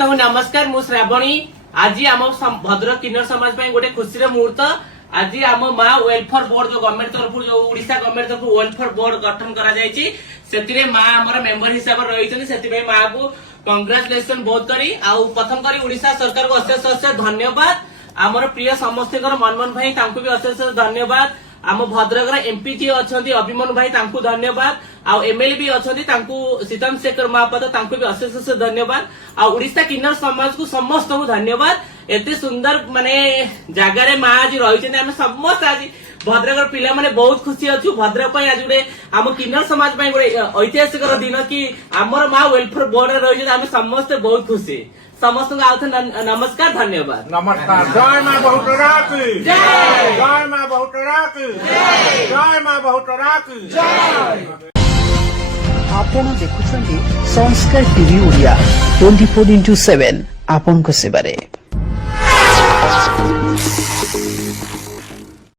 समस्त नमस्कार मु श्रावणी आज आम भद्रक किन्नर समाज गोटे खुशी मुहूर्त आज आम माँ वेलफेयर बोर्ड जो गवर्नमेंट तरफ जो ओडिशा गवर्नमेंट तरफ वेलफेयर बोर्ड गठन करा माँ आमर मेंबर हिसाब रही माँ को कंग्रेचुलेशन बहुत करी प्रथम करी ओडिशा सरकार को अशेष अशेष धन्यवाद। आमर प्रिय समस्त मनमोहन भाई भी अशेष धन्यवाद। आम भद्रक एमपी जी अच्छा अभिमन्यु भाई धन्यवाद। आउ एमएलए भी अच्छा सीताराम शेखर महापात्र भी अशेष अशेष धन्यवाद। ओडिशा किन्नर समाज को समस्त को धन्यवाद। एते सुंदर माने जगार माँ आज रही आम समस्त आज भद्रक पिला माने बहुत खुशी अच्छु। भद्रक आज गोटे आम किन्नर समाज गोटे ऐतिहासिक दिन कि आमर माँ वेलफेयर बोर्ड रही आम समस्त बहुत खुशी। समस्त नमस्कार धन्यवाद। नमस्कार। जय माँ बहुतरा की जय। जय माँ बहुतरा की जय। जय माँ बहुतरा की जय। आपण देखुछन्ती संस्कार टीवी ओडिया 24x7 आपन को सेवारे।